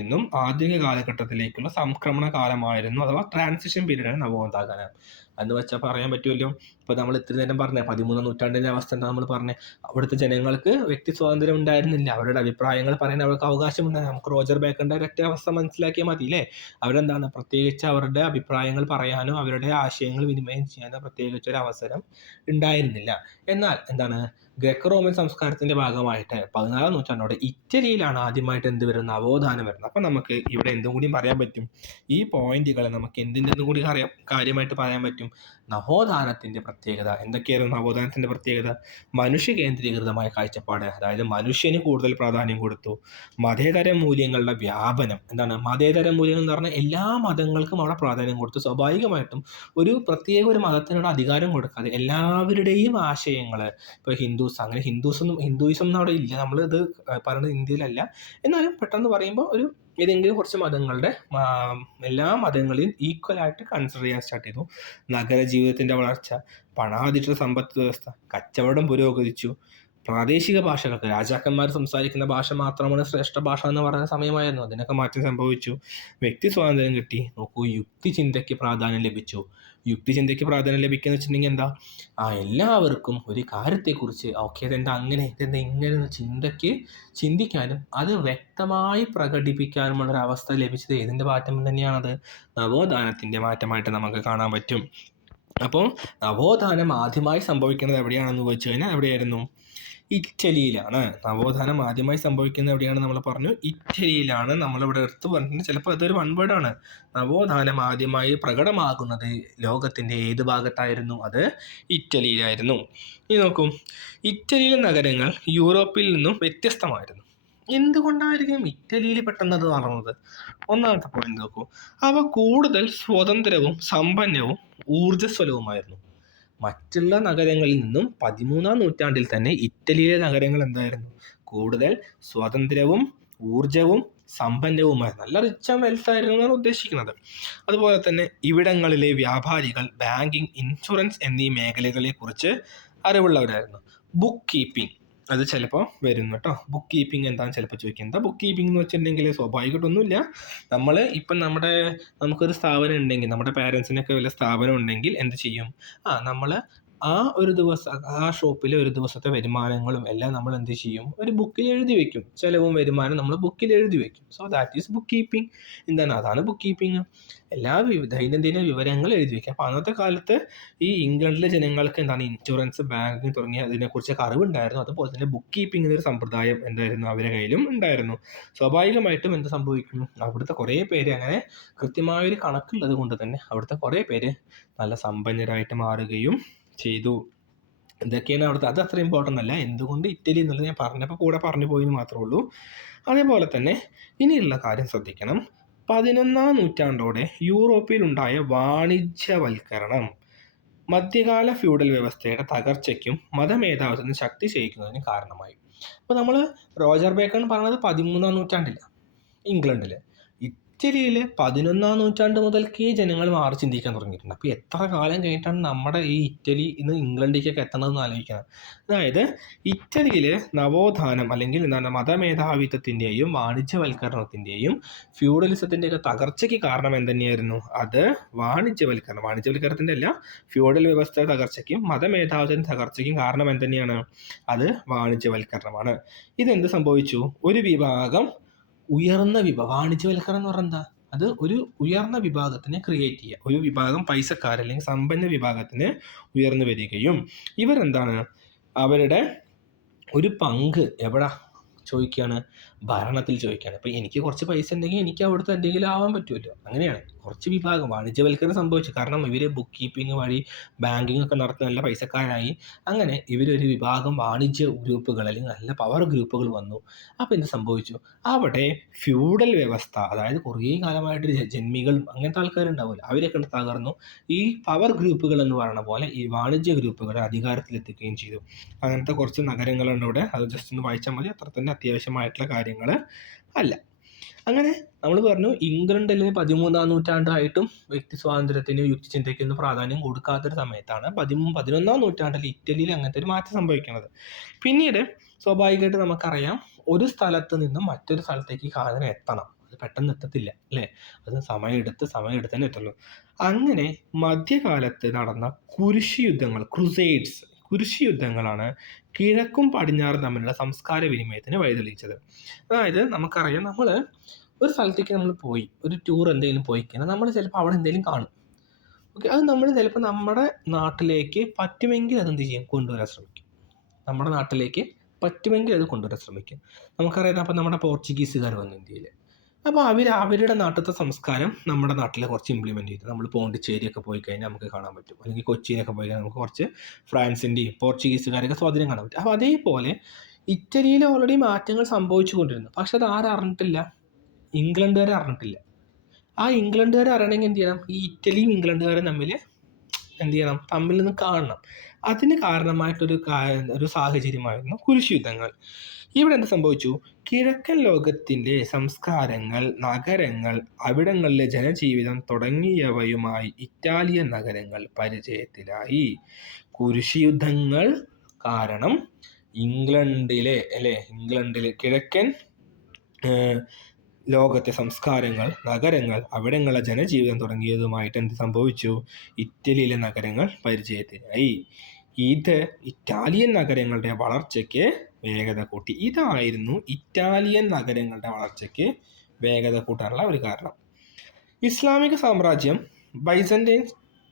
നിന്നും ആധുനിക കാലഘട്ടത്തിലേക്കുള്ള സംക്രമണ കാലമായിരുന്നു, അഥവാ ട്രാൻസിഷൻ പീരീഡാണ് നവോത്ഥാനം എന്ന് വെച്ചാൽ പറയാൻ പറ്റുമല്ലോ. ഇപ്പോൾ നമ്മൾ ഇത്ര നേരം പറഞ്ഞ 13ാം നൂറ്റാണ്ടിൻ്റെ അവസ്ഥ എന്താ നമ്മൾ പറഞ്ഞത്? അവിടുത്തെ ജനങ്ങൾക്ക് വ്യക്തി സ്വാതന്ത്ര്യം ഉണ്ടായിരുന്നില്ല, അവരുടെ അഭിപ്രായങ്ങൾ പറയാൻ അവർക്ക് അവകാശമുണ്ടായിരുന്നു. നമുക്ക് റോജർ ബേക്കറിൻ്റെ ഒരൊറ്റ അവസ്ഥ മനസ്സിലാക്കിയാൽ മതി അല്ലേ? അവരെന്താണ്, പ്രത്യേകിച്ച് അവരുടെ അഭിപ്രായങ്ങൾ പറയാനോ അവരുടെ ആശയങ്ങൾ വിനിമയം ചെയ്യാനോ പ്രത്യേകിച്ച് ഒരു അവസരം ഉണ്ടായിരുന്നില്ല. എന്നാൽ എന്താണ്, ഗ്രെക്കോ റോമൻ സംസ്കാരത്തിന്റെ ഭാഗമായിട്ട് 14ാം നൂറ്റാണ്ടോടെ ഇറ്റലിയിലാണ് ആദ്യമായിട്ട് എന്ത് വരുന്നത്? നവോത്ഥാനം വരുന്നത്. അപ്പം നമുക്ക് ഇവിടെ എന്തും കൂടി പറയാൻ പറ്റും, ഈ പോയിന്റുകളെ നമുക്ക് എന്തിൻ്റെന്നും കൂടി കാര്യമായിട്ട് പറയാൻ പറ്റും. നവോത്ഥാനത്തിന്റെ പ്രത്യേകത എന്തൊക്കെയായിരുന്നു? നവോത്ഥാനത്തിന്റെ പ്രത്യേകത മനുഷ്യ കേന്ദ്രീകൃതമായ കാഴ്ചപ്പാട്, അതായത് മനുഷ്യന് കൂടുതൽ പ്രാധാന്യം കൊടുത്തു. മതേതര മൂല്യങ്ങളുടെ വ്യാപനം. എന്താണ് മതേതര മൂല്യങ്ങൾ എന്ന് പറഞ്ഞാൽ? എല്ലാ മതങ്ങൾക്കും അവിടെ പ്രാധാന്യം കൊടുത്തു. സ്വാഭാവികമായിട്ടും ഒരു പ്രത്യേക ഒരു മതത്തിനോട് അധികാരം കൊടുക്കാതെ എല്ലാവരുടെയും ആശയങ്ങൾ, ഇപ്പോൾ അങ്ങനെ ഹിന്ദുയിസം ഒന്നും അവിടെ ഇല്ല, നമ്മളിത് പറയുന്നത് ഇന്ത്യയിലല്ല. എന്നാലും പെട്ടെന്ന് പറയുമ്പോൾ ഒരു ഏതെങ്കിലും കുറച്ച് മതങ്ങളുടെ എല്ലാ മതങ്ങളെയും ഈക്വലായിട്ട് കൺസിഡർ ചെയ്യാൻ സ്റ്റാർട്ട് ചെയ്തു. നഗര ജീവിതത്തിന്റെ വളർച്ച, പണാധിഷ്ഠിത സമ്പദ് വ്യവസ്ഥ, കച്ചവടം പുരോഗമിച്ചു. പ്രാദേശിക ഭാഷകൾക്ക്, രാജാക്കന്മാർ സംസാരിക്കുന്ന ഭാഷ മാത്രമാണ് ശ്രേഷ്ഠ ഭാഷ എന്ന് പറയുന്ന സമയമായിരുന്നു, അതിനൊക്കെ മാറ്റം സംഭവിച്ചു. വ്യക്തി സ്വാതന്ത്ര്യം കിട്ടി. നോക്കൂ, യുക്തിചിന്തയ്ക്ക് പ്രാധാന്യം ലഭിച്ചു. യുക്തിചിന്തയ്ക്ക് പ്രാധാന്യം ലഭിക്കുക വെച്ചിട്ടുണ്ടെങ്കിൽ എന്താ? എല്ലാവർക്കും ഒരു കാര്യത്തെക്കുറിച്ച് ഇതെന്താ അങ്ങനെ, ഇതെന്താ ഇങ്ങനെ എന്ന് ചിന്തിക്കാനും അത് വ്യക്തമായി പ്രകടിപ്പിക്കാനുമുള്ള ഒരു അവസ്ഥ ലഭിച്ചത് ഏതിൻ്റെ മാറ്റം തന്നെയാണത്? നവോത്ഥാനത്തിന്റെ മാറ്റമായിട്ട് നമുക്ക് കാണാൻ പറ്റും. അപ്പോൾ നവോത്ഥാനം ആദ്യമായി സംഭവിക്കുന്നത് എവിടെയാണെന്ന് ചോദിച്ചു കഴിഞ്ഞാൽ എവിടെയായിരുന്നു? ഇറ്റലിയിലാണ്. നവോത്ഥാനം ആദ്യമായി സംഭവിക്കുന്നത് എവിടെയാണ് നമ്മൾ പറഞ്ഞു? ഇറ്റലിയിലാണ്. നമ്മളിവിടെ എടുത്ത് പറഞ്ഞിട്ടുണ്ട്, ചിലപ്പോൾ അതൊരു വൺ വേർഡാണ്. നവോത്ഥാനം ആദ്യമായി പ്രകടമാകുന്നത് ലോകത്തിന്റെ ഏത് ഭാഗത്തായിരുന്നു? അത് ഇറ്റലിയിലായിരുന്നു. ഇനി നോക്കൂ, ഇറ്റലിയിലെ നഗരങ്ങൾ യൂറോപ്പിൽ നിന്നും വ്യത്യസ്തമായിരുന്നു. എന്തുകൊണ്ടായിരിക്കും ഇറ്റലിയിൽ പെട്ടെന്ന് അത് വളർന്നത്? ഒന്നാമത്തെ പോയിന്റ് നോക്കൂ, അവ കൂടുതൽ സ്വതന്ത്രവും സമ്പന്നവും ഊർജ്ജസ്വലവുമായിരുന്നു. മറ്റുള്ള നഗരങ്ങളിൽ നിന്നും 13ാം നൂറ്റാണ്ടിൽ തന്നെ ഇറ്റലിയിലെ നഗരങ്ങൾ എന്തായിരുന്നു? കൂടുതൽ സ്വതന്ത്രവും ഊർജവും സമ്പന്നവുമായിരുന്നു. നല്ല റിച്ച് ആൻഡ് വെൽത്ത് ആയിരുന്നു എന്നാണ് ഉദ്ദേശിക്കുന്നത്. അതുപോലെ തന്നെ ഇവിടങ്ങളിലെ വ്യാപാരികൾ ബാങ്കിങ്, ഇൻഷുറൻസ് എന്നീ മേഖലകളെ കുറിച്ച് അറിവുള്ളവരായിരുന്നു. ബുക്ക് കീപ്പിംഗ് അത് ചിലപ്പോൾ വരും കേട്ടോ. ബുക്ക് കീപ്പിംഗ് എന്താണെന്ന് ചിലപ്പോൾ ചോദിക്കുക. എന്താ ബുക്ക് കീപ്പിംഗ് എന്ന് വെച്ചിട്ടുണ്ടെങ്കിൽ സ്വാഭാവികമായിട്ടൊന്നുമില്ല, ഇപ്പം നമുക്കൊരു സ്ഥാപനം ഉണ്ടെങ്കിൽ, നമ്മുടെ പാരൻസിനൊക്കെ വല്ല സ്ഥാപനം ഉണ്ടെങ്കിൽ എന്ത് ചെയ്യും? നമ്മൾ ആ ഒരു ദിവസം ആ ഷോപ്പിലെ ഒരു ദിവസത്തെ വരുമാനങ്ങളും എല്ലാം നമ്മൾ എന്ത് ചെയ്യും? ഒരു ബുക്കിൽ എഴുതി വെക്കും. ചിലവും വരുമാനം നമ്മൾ ബുക്കിൽ എഴുതി വെക്കും. So that is book keeping. അതാണ് ബുക്ക് കീപ്പിംഗ്. എല്ലാ ദൈനംദിന വിവരങ്ങൾ എഴുതി വെക്കുക. അപ്പോൾ അന്നത്തെ കാലത്ത് ഈ ഇംഗ്ലണ്ടിലെ ജനങ്ങൾക്ക് ഇൻഷുറൻസ്, ബാങ്കിങ് തുടങ്ങിയ അതിനെക്കുറിച്ചൊക്കെ അറിവുണ്ടായിരുന്നു. അതുപോലെ തന്നെ ബുക്ക് കീപ്പിംഗ് എന്നൊരു സമ്പ്രദായം എന്തായിരുന്നു? അവരുടെ കയ്യിലും ഉണ്ടായിരുന്നു. സ്വാഭാവികമായിട്ടും എന്ത് സംഭവിക്കും? അവിടുത്തെ കുറേ പേര് അങ്ങനെ കൃത്യമായൊരു കണക്കുള്ളത് കൊണ്ട് തന്നെ അവിടുത്തെ കുറേ പേര് നല്ല സമ്പന്നരായിട്ട് മാറുകയും ചെയ്തു. ഇതൊക്കെയാണ് അവിടുത്തെ. അത് അത്ര ഇമ്പോർട്ടൻ്റ് അല്ല. എന്തുകൊണ്ട് ഇറ്റലി എന്നുള്ളത് ഞാൻ പറഞ്ഞപ്പോൾ കൂടെ പറഞ്ഞു പോയെന്ന് മാത്രമേ ഉള്ളൂ. അതേപോലെ തന്നെ ഇനിയുള്ള കാര്യം ശ്രദ്ധിക്കണം. 11ാം നൂറ്റാണ്ടോടെ യൂറോപ്പിലുണ്ടായ വാണിജ്യവൽക്കരണം മധ്യകാല ഫ്യൂഡൽ വ്യവസ്ഥയുടെ തകർച്ചയ്ക്കും മതമേധാവിത്വത്തിന് ശക്തി ക്ഷയിക്കുന്നതിനും കാരണമായി. അപ്പോൾ നമ്മൾ റോജർ ബേക്കൺ പറഞ്ഞത് 13-ാം നൂറ്റാണ്ടിലാണ് ഇംഗ്ലണ്ടിൽ. ഇറ്റലിയിൽ 11-ാം നൂറ്റാണ്ട് മുതൽക്കേ ജനങ്ങൾ മാറി ചിന്തിക്കാൻ തുടങ്ങിയിട്ടുണ്ട്. അപ്പോൾ എത്ര കാലം കഴിഞ്ഞിട്ടാണ് നമ്മുടെ ഈ ഇറ്റലി ഇന്ന് ഇംഗ്ലണ്ടിലേക്കൊക്കെ എത്തണമെന്ന് ആലോചിക്കുന്നത്. അതായത് ഇറ്റലിയിൽ നവോത്ഥാനം അല്ലെങ്കിൽ എന്താണ് മതമേധാവിത്വത്തിൻ്റെയും വാണിജ്യവൽക്കരണത്തിൻ്റെയും ഫ്യൂഡലിസത്തിൻ്റെയൊക്കെ തകർച്ചയ്ക്ക് കാരണം എന്തുതന്നെയായിരുന്നു? അത് വാണിജ്യവൽക്കരണത്തിൻ്റെ അല്ല, ഫ്യൂഡൽ വ്യവസ്ഥയുടെ തകർച്ചയ്ക്കും മതമേധാവിത്വത്തിൻ്റെ തകർച്ചയ്ക്കും കാരണം എന്തുതന്നെയാണ്? അത് വാണിജ്യവൽക്കരണമാണ്. ഇതെന്ത് സംഭവിച്ചു? ഒരു വിഭാഗം വാണിജ്യവൽക്കരണം എന്ന് പറഞ്ഞാൽ എന്താ? അത് ഒരു ഉയർന്ന വിഭാഗത്തിനെ ക്രിയേറ്റ് ചെയ്യുക. ഒരു വിഭാഗം പൈസക്കാർ അല്ലെങ്കിൽ സമ്പന്ന വിഭാഗത്തിന് ഉയർന്നു വരികയും ഇവരെന്താണ് അവരുടെ ഒരു പങ്ക് എവിടെ ചോദിക്കുകയാണ്? ഭരണത്തിൽ ചോദിക്കുകയാണ്. അപ്പോൾ എനിക്ക് കുറച്ച് പൈസ ഉണ്ടെങ്കിൽ എനിക്ക് അവിടുത്തെ എന്തെങ്കിലും ആവാൻ പറ്റുമല്ലോ. അങ്ങനെയാണ് കുറച്ച് വിഭാഗം വാണിജ്യവൽക്കരണം സംഭവിച്ചു. കാരണം ഇവർ ബുക്ക് കീപ്പിംഗ് വഴി ബാങ്കിങ് ഒക്കെ നടത്തുന്ന നല്ല പൈസക്കാരായി. അങ്ങനെ ഇവരൊരു വിഭാഗം വാണിജ്യ ഗ്രൂപ്പുകൾ അല്ലെങ്കിൽ നല്ല പവർ ഗ്രൂപ്പുകൾ വന്നു. അപ്പോൾ എന്ത് സംഭവിച്ചു? അവിടെ ഫ്യൂഡൽ വ്യവസ്ഥ, അതായത് കുറേ കാലമായിട്ട് ജന്മികളും അങ്ങനത്തെ ആൾക്കാരുണ്ടാവില്ല, അവരൊക്കെ തകർന്നു. ഈ പവർ ഗ്രൂപ്പുകൾ എന്ന് പറയുന്ന പോലെ ഈ വാണിജ്യ ഗ്രൂപ്പുകളെ അധികാരത്തിലെത്തിക്കുകയും ചെയ്തു. അങ്ങനത്തെ കുറച്ച് നഗരങ്ങളുണ്ട് ഇവിടെ. അത് ജസ്റ്റ് ഒന്ന് വായിച്ചാൽ മതി. അത്ര തന്നെ അത്യാവശ്യമായിട്ടുള്ള കാര്യങ്ങൾ അല്ല. അങ്ങനെ നമ്മൾ പറഞ്ഞു ഇംഗ്ലണ്ടിൽ 13-ാം നൂറ്റാണ്ടായിട്ടും വ്യക്തി സ്വാതന്ത്ര്യത്തിനും യുക്തിചിന്തയ്ക്കൊന്നും പ്രാധാന്യം കൊടുക്കാത്തൊരു സമയത്താണ് 11-ാം നൂറ്റാണ്ടിൽ ഇറ്റലിയിൽ അങ്ങനത്തെ ഒരു മാറ്റം സംഭവിക്കുന്നത്. പിന്നീട് സ്വാഭാവികമായിട്ട് നമുക്കറിയാം ഒരു സ്ഥലത്ത് നിന്നും മറ്റൊരു സ്ഥലത്തേക്ക് സാധനം എത്തണം. അത് പെട്ടെന്ന് എത്തത്തില്ല അല്ലേ? അത് സമയമെടുത്ത് തന്നെ എത്തുള്ളൂ. അങ്ങനെ മധ്യകാലത്ത് നടന്ന കുരിശ് യുദ്ധങ്ങൾ, കുരിശ് യുദ്ധങ്ങളാണ് കിഴക്കും പടിഞ്ഞാറും തമ്മിലുള്ള സംസ്കാര വിനിമയത്തിന് വഴിതെളിയിച്ചത്. അതായത് നമുക്കറിയാം, നമ്മൾ ഒരു സ്ഥലത്തേക്ക് നമ്മൾ പോയി ഒരു ടൂർ എന്തെങ്കിലും പോയി കഴിഞ്ഞാൽ നമ്മൾ ചിലപ്പോൾ അവിടെ എന്തെങ്കിലും കാണും. ഓക്കെ, അത് നമ്മൾ ചിലപ്പോൾ നമ്മുടെ നാട്ടിലേക്ക് പറ്റുമെങ്കിൽ അതെന്ത് ചെയ്യും? കൊണ്ടുവരാൻ ശ്രമിക്കും. നമ്മുടെ നാട്ടിലേക്ക് പറ്റുമെങ്കിൽ അത് കൊണ്ടുവരാൻ ശ്രമിക്കും. നമുക്കറിയാം, അപ്പോൾ നമ്മുടെ പോർച്ചുഗീസുകാർ വന്നു ഇന്ത്യയിൽ. അപ്പോൾ അവരുടെ നാട്ടിലത്തെ സംസ്കാരം നമ്മുടെ നാട്ടിൽ കുറച്ച് ഇംപ്ലിമെൻറ്റ് ചെയ്തു. നമ്മൾ പോണ്ടിച്ചേരിയൊക്കെ പോയി കഴിഞ്ഞാൽ നമുക്ക് കാണാൻ പറ്റും. അല്ലെങ്കിൽ കൊച്ചിയിലൊക്കെ പോയി കഴിഞ്ഞാൽ നമുക്ക് കുറച്ച് ഫ്രാൻസിൻ്റെയും പോർച്ചുഗീസുകാരൊക്കെ സ്വാധീനം കാണാൻ പറ്റും. അപ്പോൾ അതേപോലെ ഇറ്റലിയിൽ ഓൾറെഡി മാറ്റങ്ങൾ സംഭവിച്ചു കൊണ്ടിരുന്നു. പക്ഷെ അത് ആരും അറിഞ്ഞിട്ടില്ല, ഇംഗ്ലണ്ടുകാർ അറിഞ്ഞിട്ടില്ല. ആ ഇംഗ്ലണ്ടുകാർ അറിയണമെങ്കിൽ എന്ത് ചെയ്യണം? ഈ ഇറ്റലിയും ഇംഗ്ലണ്ടുകാരും തമ്മിൽ എന്ത് ചെയ്യണം? തമ്മിൽ നിന്ന് കാണണം. അതിന് കാരണമായിട്ടൊരു സാഹചര്യമായിരുന്നു കുരിശ് യുദ്ധങ്ങൾ. ഇവിടെ എന്ത് സംഭവിച്ചു? കിഴക്കൻ ലോകത്തിൻ്റെ സംസ്കാരങ്ങൾ, നഗരങ്ങൾ, അവിടങ്ങളിലെ ജനജീവിതം തുടങ്ങിയവയുമായി ഇറ്റാലിയൻ നഗരങ്ങൾ പരിചയത്തിലായി. കുരിശ് യുദ്ധങ്ങൾ കാരണം ഇംഗ്ലണ്ടിലെ കിഴക്കൻ ലോകത്തെ സംസ്കാരങ്ങൾ, നഗരങ്ങൾ, അവിടങ്ങളിലെ ജനജീവിതം തുടങ്ങിയതുമായിട്ട് എന്ത് സംഭവിച്ചു? ഇറ്റലിയിലെ നഗരങ്ങൾ പരിചയത്തിലായി. ഇത് ഇറ്റാലിയൻ നഗരങ്ങളുടെ വളർച്ചയ്ക്ക് വേഗത കൂട്ടി. ഇതായിരുന്നു ഇറ്റാലിയൻ നഗരങ്ങളുടെ വളർച്ചയ്ക്ക് വേഗത കൂട്ടാനുള്ള ഒരു കാരണം. ഇസ്ലാമിക സാമ്രാജ്യം, ബൈസന്റൈൻ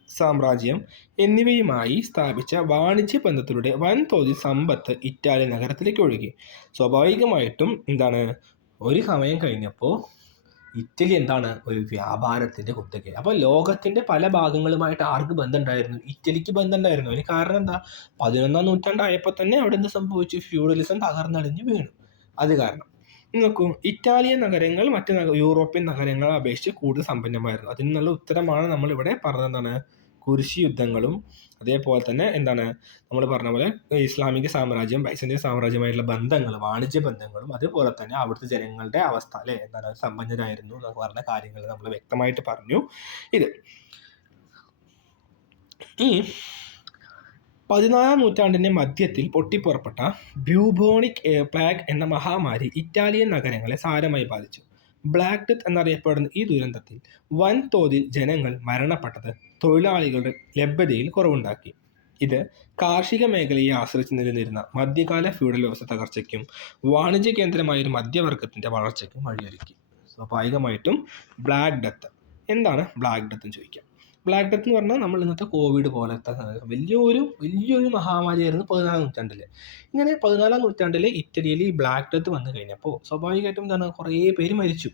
സാമ്രാജ്യം എന്നിവയുമായി സ്ഥാപിച്ച വാണിജ്യ ബന്ധത്തിലൂടെ വൻതോതിൽ സമ്പത്ത് ഇറ്റാലിയൻ നഗരത്തിലേക്ക് ഒഴുകി. സ്വാഭാവികമായിട്ടും എന്താണ്, ഒരു സമയം കഴിഞ്ഞപ്പോൾ ഇറ്റലി എന്താണ്? ഒരു വ്യാപാരത്തിൻ്റെ കുത്തകയായി. അപ്പോൾ ലോകത്തിൻ്റെ പല ഭാഗങ്ങളുമായിട്ട് ആർക്ക് ബന്ധമുണ്ടായിരുന്നു? ഇറ്റലിക്ക് ബന്ധമുണ്ടായിരുന്നു. അതിന് കാരണം എന്താ? 11-ാം നൂറ്റാണ്ടായപ്പോൾ തന്നെ അവിടെ എന്ത് സംഭവിച്ചു? ഫ്യൂഡലിസം തകർന്നടിഞ്ഞ് വീണു. അത് കാരണം നോക്കൂ, ഇറ്റാലിയൻ നഗരങ്ങൾ മറ്റ് യൂറോപ്യൻ നഗരങ്ങളെ അപേക്ഷിച്ച് കൂടുതൽ സമ്പന്നമായിരുന്നു. അതിനുള്ള ഉത്തരമാണ് നമ്മളിവിടെ പറഞ്ഞതാണ് കുരിശ് യുദ്ധങ്ങളും അതേപോലെ തന്നെ എന്താണ് നമ്മൾ പറഞ്ഞ പോലെ ഇസ്ലാമിക സാമ്രാജ്യം, ബൈസന്റൈൻ സാമ്രാജ്യമായിട്ടുള്ള ബന്ധങ്ങൾ, വാണിജ്യ ബന്ധങ്ങളും അതേപോലെ തന്നെ അവിടുത്തെ ജനങ്ങളുടെ അവസ്ഥ അല്ലേ, എന്താണ് സമ്പന്നരായിരുന്നു എന്നൊക്കെ പറഞ്ഞ കാര്യങ്ങൾ നമ്മൾ വ്യക്തമായിട്ട് പറഞ്ഞു. ഈ 14-ാം നൂറ്റാണ്ടിൻ്റെ മധ്യത്തിൽ പൊട്ടിപ്പുറപ്പെട്ട ബ്യൂബോണിക് പ്ലാഗ് എന്ന മഹാമാരി ഇറ്റാലിയൻ നഗരങ്ങളെ സാരമായി ബാധിച്ചു. ബ്ലാക്ക് ഡെത്ത് എന്നറിയപ്പെടുന്ന ഈ ദുരന്തത്തിൽ വൻതോതിൽ ജനങ്ങൾ മരണപ്പെട്ടത് തൊഴിലാളികളുടെ ലഭ്യതയിൽ കുറവുണ്ടാക്കി. ഇത് കാർഷിക മേഖലയെ ആശ്രയിച്ച് നിലനിന്നിരുന്ന മധ്യകാല ഫ്യൂഡൽ വ്യവസ്ഥ തകർച്ചയ്ക്കും വാണിജ്യ കേന്ദ്രമായ ഒരു മധ്യവർഗത്തിൻ്റെ വളർച്ചയ്ക്കും വഴിയൊരുക്കി. സ്വാഭാവികമായിട്ടും ബ്ലാക്ക് ഡെത്ത്, എന്താണ് ബ്ലാക്ക് ഡെത്ത് എന്ന് ചോദിക്കാം. ബ്ലാക്ക് ഡെത്ത് എന്ന് പറഞ്ഞാൽ നമ്മൾ ഇന്നത്തെ കോവിഡ് പോലത്തെ വലിയൊരു മഹാമാരിയായിരുന്നു 14-ാം നൂറ്റാണ്ടിൽ. ഇങ്ങനെ 14-ാം നൂറ്റാണ്ടിൽ ഇറ്റലിയിൽ ഈ ബ്ലാക്ക് ഡെത്ത് വന്നു കഴിഞ്ഞപ്പോൾ സ്വാഭാവികമായിട്ടും എന്താണ്, കുറേ പേര് മരിച്ചു.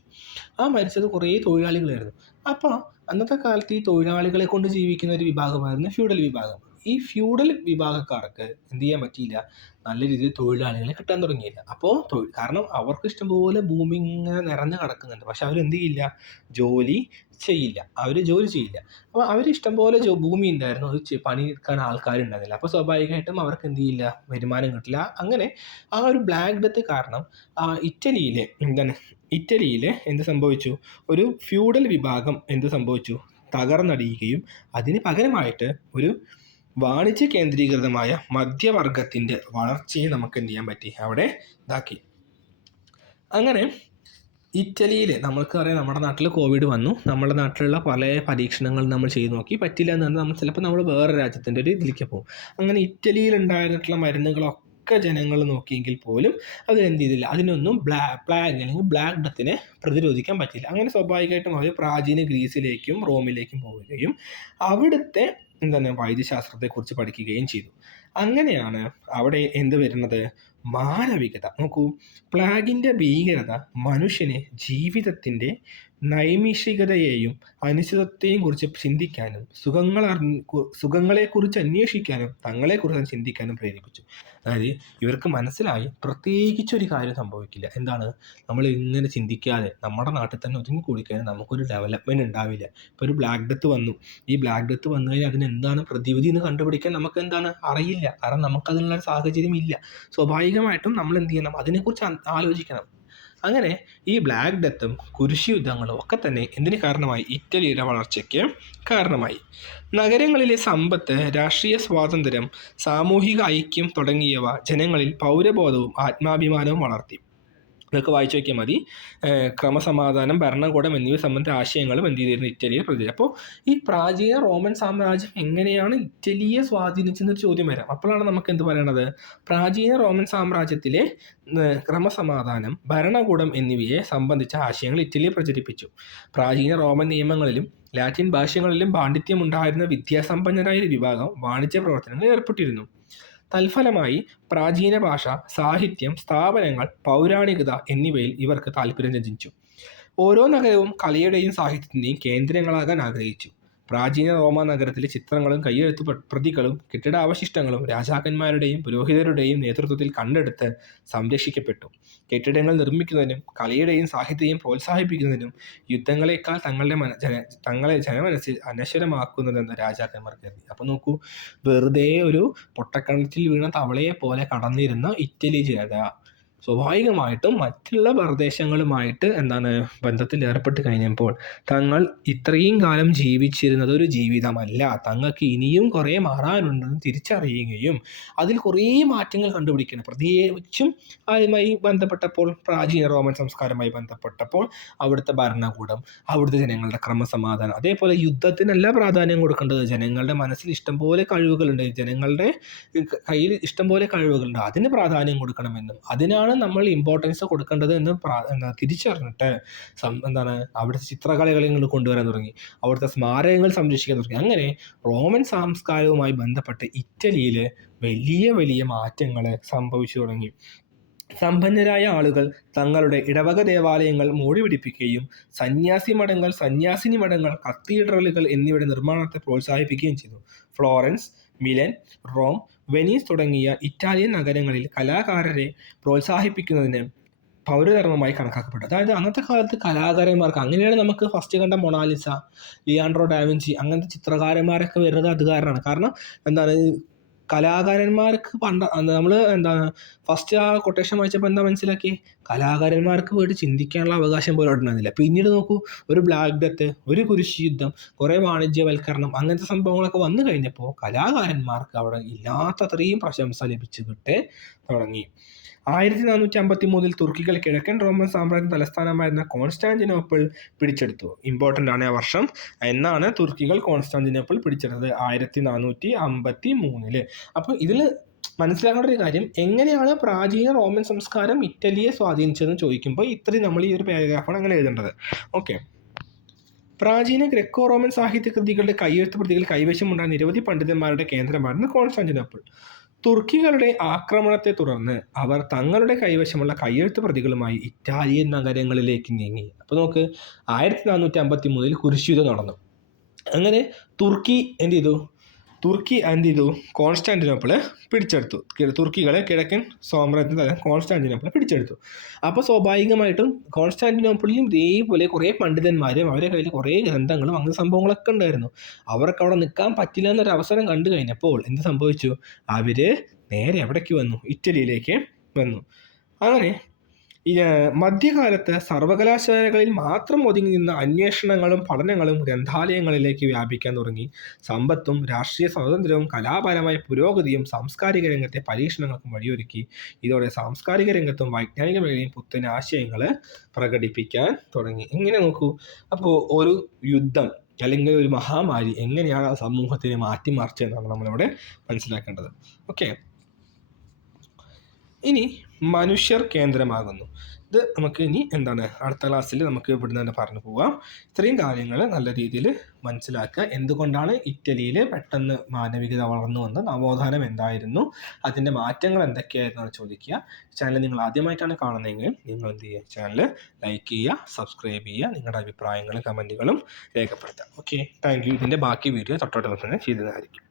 ആ മരിച്ചത് കുറേ തൊഴിലാളികളായിരുന്നു. അപ്പോൾ അന്നത്തെ കാലത്ത് ഈ തൊഴിലാളികളെ കൊണ്ട് ജീവിക്കുന്ന ഒരു വിഭാഗമായിരുന്നു ഫ്യൂഡൽ വിഭാഗം. ഈ ഫ്യൂഡൽ വിഭാഗക്കാർക്ക് എന്ത് ചെയ്യാൻ പറ്റിയില്ല, നല്ല രീതിയിൽ തൊഴിലാളികളെ കിട്ടാൻ തുടങ്ങിയില്ല. അപ്പോൾ കാരണം അവർക്ക് ഇഷ്ടംപോലെ ഭൂമി ഇങ്ങനെ നിറഞ്ഞു കിടക്കുന്നുണ്ട്, പക്ഷെ അവരെന്ത് ചെയ്യില്ല, ജോലി ചെയ്യില്ല. അപ്പോൾ അവർ ഇഷ്ടംപോലെ ഭൂമി ഉണ്ടായിരുന്നു, അത് പണിയെടുക്കാൻ ആൾക്കാരുണ്ടായിരുന്നില്ല. അപ്പോൾ സ്വാഭാവികമായിട്ടും അവർക്ക് എന്ത് ചെയ്യില്ല, വരുമാനം കിട്ടില്ല. അങ്ങനെ ആ ഒരു ബ്ലാക്ക് ഡെത്ത് കാരണം ഇറ്റലിയിലെ എന്ത് സംഭവിച്ചു, ഒരു ഫ്യൂഡൽ വിഭാഗം എന്ത് സംഭവിച്ചു, തകർന്നടിയുകയും അതിന് പകരമായിട്ട് ഒരു വാണിജ്യ കേന്ദ്രീകൃതമായ മധ്യവർഗത്തിൻ്റെ വളർച്ചയെ നമുക്ക് എന്ത് ചെയ്യാൻ പറ്റി, അവിടെ ഇതാക്കി. അങ്ങനെ ഇറ്റലിയിൽ നമുക്കറിയാം, നമ്മുടെ നാട്ടിൽ കോവിഡ് വന്നു, നമ്മുടെ നാട്ടിലുള്ള പല പരീക്ഷണങ്ങൾ നമ്മൾ ചെയ്ത് നോക്കി, പറ്റില്ല എന്ന് പറഞ്ഞാൽ ചിലപ്പോൾ നമ്മൾ വേറെ രാജ്യത്തിൻ്റെ ഒരു ഇതിലേക്ക് പോകും. അങ്ങനെ ഇറ്റലിയിൽ ഉണ്ടായിരുന്നിട്ടുള്ള മരുന്നുകളൊക്കെ ജനങ്ങൾ നോക്കിയെങ്കിൽ പോലും അതിനെന്ത് ചെയ്തില്ല, അതിനൊന്നും പ്ലാഗ് അല്ലെങ്കിൽ ബ്ലാക്ക് ഡെത്തിനെ പ്രതിരോധിക്കാൻ പറ്റില്ല. അങ്ങനെ സ്വാഭാവികമായിട്ടും അവർ പ്രാചീന ഗ്രീസിലേക്കും റോമിലേക്കും പോവുകയും അവിടുത്തെ വൈദ്യശാസ്ത്രത്തെക്കുറിച്ച് പഠിക്കുകയും ചെയ്തു. അങ്ങനെയാണ് അവിടെ എന്ത് വരുന്നത്, മാനവികത. നോക്കൂ, പ്ലാഗിൻ്റെ ഭീകരത മനുഷ്യനെ ജീവിതത്തിൻ്റെ നൈമിഷികതയെയും അനിശ്ചിതത്വത്തെയും കുറിച്ച് ചിന്തിക്കാനും സുഖങ്ങളെക്കുറിച്ച് അന്വേഷിക്കാനും തങ്ങളെക്കുറിച്ച് ചിന്തിക്കാനും പ്രേരിപ്പിച്ചു. അതായത് ഇവർക്ക് മനസ്സിലായി പ്രത്യേകിച്ചൊരു കാര്യം സംഭവിക്കില്ല. എന്താണ്, നമ്മൾ ഇങ്ങനെ ചിന്തിക്കാതെ നമ്മുടെ നാട്ടിൽ തന്നെ ഒതുങ്ങി കൂടിക്കഴിഞ്ഞാൽ നമുക്കൊരു ഡെവലപ്മെൻറ്റ് ഉണ്ടാവില്ല. ഇപ്പോൾ ഒരു ബ്ലാക്ക് ഡെത്ത് വന്നു, ഈ ബ്ലാക്ക് ഡെത്ത് വന്നു കഴിഞ്ഞാൽ അതിനെന്താണ് പ്രതിവിധി എന്ന് കണ്ടുപിടിക്കാൻ നമുക്ക് എന്താണ് അറിയില്ല, കാരണം നമുക്കതിനുള്ള സാഹചര്യം ഇല്ല. സ്വാഭാവികമായിട്ടും നമ്മൾ എന്ത് ചെയ്യണം, അതിനെക്കുറിച്ച് ആലോചിക്കണം. അങ്ങനെ ഈ ബ്ലാക്ക് ഡെത്തും കുരിശുയുദ്ധങ്ങളും ഒക്കെ തന്നെ എന്തിന് കാരണമായി, ഇറ്റലിയുടെ വളർച്ചയ്ക്ക് കാരണമായി. നഗരങ്ങളിലെ സമ്പത്ത്, രാഷ്ട്രീയ സ്വാതന്ത്ര്യം, സാമൂഹിക ഐക്യം തുടങ്ങിയവ ജനങ്ങളിൽ പൗരബോധവും ആത്മാഭിമാനവും വളർത്തി. ഇതൊക്കെ വായിച്ചു നോക്കിയാൽ മതി. ക്രമസമാധാനം, ഭരണകൂടം എന്നിവ സംബന്ധിച്ച ആശയങ്ങളും എന്ത് ചെയ്തിരുന്നു, ഇറ്റലിയെ പ്രതിനിധി. അപ്പോൾ ഈ പ്രാചീന റോമൻ സാമ്രാജ്യം എങ്ങനെയാണ് ഇറ്റലിയെ സ്വാധീനിച്ചെന്നൊരു ചോദ്യം വരാം. അപ്പോഴാണ് നമുക്ക് എന്ത് പറയണത്, പ്രാചീന റോമൻ സാമ്രാജ്യത്തിലെ ക്രമസമാധാനം, ഭരണകൂടം എന്നിവയെ സംബന്ധിച്ച ആശയങ്ങൾ ഇറ്റലിയെ പ്രചരിപ്പിച്ചു. പ്രാചീന റോമൻ നിയമങ്ങളിലും ലാറ്റിൻ ഭാഷകളിലും പാണ്ഡിത്യമുണ്ടായിരുന്ന വിദ്യാസമ്പന്നരായ ഒരു വിഭാഗം വാണിജ്യ പ്രവർത്തനങ്ങളിൽ ഏർപ്പെട്ടിരുന്നു. തൽഫലമായി പ്രാചീന ഭാഷ, സാഹിത്യം, സ്ഥാപനങ്ങൾ, പൗരാണികത എന്നിവയിൽ ഇവർക്ക് താല്പര്യം ജനിച്ചു. ഓരോ നഗരവും കലയുടെയും സാഹിത്യത്തിൻ്റെയും കേന്ദ്രങ്ങളാകാൻ ആഗ്രഹിച്ചു. പ്രാചീന റോമ നഗരത്തിലെ ചിത്രങ്ങളും കയ്യെഴുത്ത് പ്രതികളും കെട്ടിടാവശിഷ്ടങ്ങളും രാജാക്കന്മാരുടെയും പുരോഹിതരുടെയും നേതൃത്വത്തിൽ കണ്ടെടുത്ത് സംരക്ഷിക്കപ്പെട്ടു. കെട്ടിടങ്ങൾ നിർമ്മിക്കുന്നതിനും കലയുടെയും സാഹിത്യത്തെയും പ്രോത്സാഹിപ്പിക്കുന്നതിനും യുദ്ധങ്ങളെക്കാൾ തങ്ങളെ ജനമനസ്സിൽ അനശ്വരമാക്കുന്നതെന്ന് രാജാക്കന്മാർ കരുതി. അപ്പോൾ നോക്കൂ, വെറുതെ ഒരു പൊട്ടക്കിണറ്റിൽ വീണ തവളയെ പോലെ കടന്നിരുന്ന ഇറ്റലി ജനത സ്വാഭാവികമായിട്ടും മറ്റുള്ള പ്രദേശങ്ങളുമായിട്ട് ബന്ധത്തിൽ ഏർപ്പെട്ട് കഴിഞ്ഞപ്പോൾ തങ്ങൾ ഇത്രയും കാലം ജീവിച്ചിരുന്നത് ഒരു ജീവിതമല്ല, തങ്ങൾക്ക് ഇനിയും കുറേ മാറാനുണ്ടെന്ന് തിരിച്ചറിയുകയും അതിൽ കുറേ മാറ്റങ്ങൾ കണ്ടുപിടിക്കണം. പ്രത്യേകിച്ചും അതുമായി ബന്ധപ്പെട്ടപ്പോൾ, പ്രാചീന റോമൻ സംസ്കാരവുമായി ബന്ധപ്പെട്ടപ്പോൾ അവിടുത്തെ ഭരണകൂടം, അവിടുത്തെ ജനങ്ങളുടെ ക്രമസമാധാനം, അതേപോലെ യുദ്ധത്തിനല്ല പ്രാധാന്യം കൊടുക്കേണ്ടത്. ജനങ്ങളുടെ മനസ്സിൽ ഇഷ്ടംപോലെ കഴിവുകളുണ്ട്, ജനങ്ങളുടെ കയ്യിൽ ഇഷ്ടംപോലെ കഴിവുകളുണ്ട്, അതിന് പ്രാധാന്യം കൊടുക്കണമെന്നും അതിനാണ് നമ്മൾ ഇമ്പോർട്ടൻസ് കൊടുക്കേണ്ടത് എന്ന് തിരിച്ചറിഞ്ഞിട്ട് അവിടുത്തെ ചിത്രകലകൾ കൊണ്ടുവരാൻ തുടങ്ങി, അവിടുത്തെ സ്മാരകങ്ങൾ സംരക്ഷിക്കാൻ തുടങ്ങി. അങ്ങനെ റോമൻ സംസ്കാരവുമായി ബന്ധപ്പെട്ട് ഇറ്റലിയിൽ വലിയ വലിയ മാറ്റങ്ങൾ സംഭവിച്ചു തുടങ്ങി. സമ്പന്നരായ ആളുകൾ തങ്ങളുടെ ഇടവക ദേവാലയങ്ങൾ മോടി പിടിപ്പിക്കുകയും സന്യാസിനി മഠങ്ങൾ, കത്തീഡ്രലുകൾ എന്നിവയുടെ നിർമ്മാണത്തെ പ്രോത്സാഹിപ്പിക്കുകയും ചെയ്തു. ഫ്ലോറൻസ്, മിലൻ, റോം, വെനീസ് തുടങ്ങിയ ഇറ്റാലിയൻ നഗരങ്ങളിൽ കലാകാരരെ പ്രോത്സാഹിപ്പിക്കുന്നതിന് പൗരധർമ്മമായി കണക്കാക്കപ്പെട്ടു. അതായത് അന്നത്തെ കാലത്ത് കലാകാരന്മാർക്ക്, അങ്ങനെയാണ് നമുക്ക് ഫസ്റ്റ് കണ്ട മൊണാലിസ, ലിയാൻഡ്രോ ഡാവിഞ്ചി അങ്ങനത്തെ ചിത്രകാരന്മാരൊക്കെ വരുന്നത് അത് കാരണമാണ്. കാരണം കലാകാരന്മാർക്ക് നമ്മൾ ഫസ്റ്റ് ആ കൊട്ടേഷൻ വായിച്ചപ്പോൾ മനസ്സിലാക്കി, കലാകാരന്മാർക്ക് പോയിട്ട് ചിന്തിക്കാനുള്ള അവകാശം പോലും ഉണ്ടായിരുന്നില്ല. പിന്നീട് നോക്കൂ, ഒരു ബ്ലാക്ക് ഡെത്ത്, ഒരു കുരിശ് യുദ്ധം, കുറേ വാണിജ്യവൽക്കരണം, അങ്ങനത്തെ സംഭവങ്ങളൊക്കെ വന്നു കഴിഞ്ഞപ്പോൾ കലാകാരന്മാർക്ക് അവിടെ ഇല്ലാത്തത്രയും പ്രശംസ ലഭിച്ചിട്ട് തുടങ്ങി. 1453 തുർക്കികൾ കിഴക്കൻ റോമൻ സാമ്രാജ്യ തലസ്ഥാനമായിരുന്ന കോൺസ്റ്റാന്റിനോപ്പിൾ പിടിച്ചെടുത്തു. ഇമ്പോർട്ടൻ്റ് ആണ് ആ വർഷം. എന്നാണ് തുർക്കികൾ കോൺസ്റ്റാന്റിനോപ്പിൾ പിടിച്ചെടുത്തത്? 1453. അപ്പോൾ ഇതിൽ മനസ്സിലാക്കേണ്ട ഒരു കാര്യം, എങ്ങനെയാണ് പ്രാചീന റോമൻ സംസ്കാരം ഇറ്റലിയെ സ്വാധീനിച്ചതെന്ന് ചോദിക്കുമ്പോൾ ഇത്രയും നമ്മൾ ഈ ഒരു പാരഗ്രാഫാണ് അങ്ങനെ എഴുതേണ്ടത്. ഓക്കെ. പ്രാചീന ഗ്രെക്കോ റോമൻ സാഹിത്യ കൃതികളുടെ കയ്യെഴുത്ത് പ്രതികൾ കൈവശമുണ്ടായ നിരവധി പണ്ഡിതന്മാരുടെ കേന്ദ്രമായിരുന്നു കോൺസ്റ്റാന്റിനോപ്പിൾ. തുർക്കികളുടെ ആക്രമണത്തെ തുടർന്ന് അവർ തങ്ങളുടെ കൈവശമുള്ള കയ്യെഴുത്ത് പ്രതികളുമായി ഇറ്റാലിയൻ നഗരങ്ങളിലേക്ക് നീങ്ങി. അപ്പോൾ നോക്ക്, 1453 കുരിശുയുദ്ധം നടന്നു. അങ്ങനെ തുർക്കി എന്ത് ചെയ്തു? തുർക്കി എന്ത് ചെയ്തു? കോൺസ്റ്റാന്റിനോപ്പിൾ പിടിച്ചെടുത്തു. തുർക്കികൾ കിഴക്കൻ സാമ്രാജ്യത്തിൽ കോൺസ്റ്റാന്റിനോപ്പിൾ പിടിച്ചെടുത്തു. അപ്പോൾ സ്വാഭാവികമായിട്ടും കോൺസ്റ്റാന്റിനോപ്പിളിലും ഇതേപോലെ കുറേ പണ്ഡിതന്മാരും അവരുടെ കയ്യിൽ കുറേ ഗ്രന്ഥങ്ങളും അങ്ങനെ സംഭവങ്ങളൊക്കെ ഉണ്ടായിരുന്നു. അവർക്ക് അവിടെ നിൽക്കാൻ പറ്റില്ല എന്നൊരു അവസരം കണ്ടു കഴിഞ്ഞപ്പോൾ എന്ത് സംഭവിച്ചു? അവർ നേരെ എവിടേക്ക് വന്നു? ഇറ്റലിയിലേക്ക് വന്നു. അങ്ങനെ മധ്യകാലത്ത് സർവകലാശാലകളിൽ മാത്രം ഒതുങ്ങി നിന്ന അന്വേഷണങ്ങളും പഠനങ്ങളും ഗ്രന്ഥാലയങ്ങളിലേക്ക് വ്യാപിക്കാൻ തുടങ്ങി. സമ്പത്തും രാഷ്ട്രീയ സ്വാതന്ത്ര്യവും കലാപരമായ പുരോഗതിയും സാംസ്കാരിക രംഗത്തെ പരീക്ഷണങ്ങൾക്കും വഴിയൊരുക്കി. ഇതോടെ സാംസ്കാരിക രംഗത്തും വൈജ്ഞാനിക മേഖലയും പുത്തൻ ആശയങ്ങൾ പ്രകടിപ്പിക്കാൻ തുടങ്ങി. ഇങ്ങനെ നോക്കൂ, അപ്പോൾ ഒരു യുദ്ധം അല്ലെങ്കിൽ ഒരു മഹാമാരി എങ്ങനെയാണ് ആ സമൂഹത്തിനെ മാറ്റിമറിച്ചതെന്നാണ് നമ്മളിവിടെ മനസ്സിലാക്കേണ്ടത്. ഓക്കെ, ഇനി മനുഷ്യർ കേന്ദ്രമാകുന്നു. ഇത് നമുക്ക് ഇനി എന്താണ് അടുത്ത ക്ലാസ്സിൽ നമുക്ക് ഇവിടുന്ന് തന്നെ പറഞ്ഞു പോവാം. ഇത്രയും കാര്യങ്ങൾ നല്ല രീതിയിൽ മനസ്സിലാക്കുക. എന്തുകൊണ്ടാണ് ഇറ്റലിയിൽ പെട്ടെന്ന് മാനവികത വളർന്നു വന്നത്, നവോത്ഥാനം എന്തായിരുന്നു, അതിൻ്റെ മാറ്റങ്ങൾ എന്തൊക്കെയായിരുന്നു ചോദിക്കുക. ചാനൽ നിങ്ങൾ ആദ്യമായിട്ടാണ് കാണുന്നതെങ്കിൽ നിങ്ങൾ എന്ത് ചെയ്യുക? ചാനൽ ലൈക്ക് ചെയ്യുക, സബ്സ്ക്രൈബ് ചെയ്യുക, നിങ്ങളുടെ അഭിപ്രായങ്ങളും കമൻറ്റുകളും രേഖപ്പെടുത്തുക. Okay, thank you. ഇതിൻ്റെ ബാക്കി വീഡിയോ തൊട്ടടുത്ത് തന്നെ ചെയ്തതായിരിക്കും.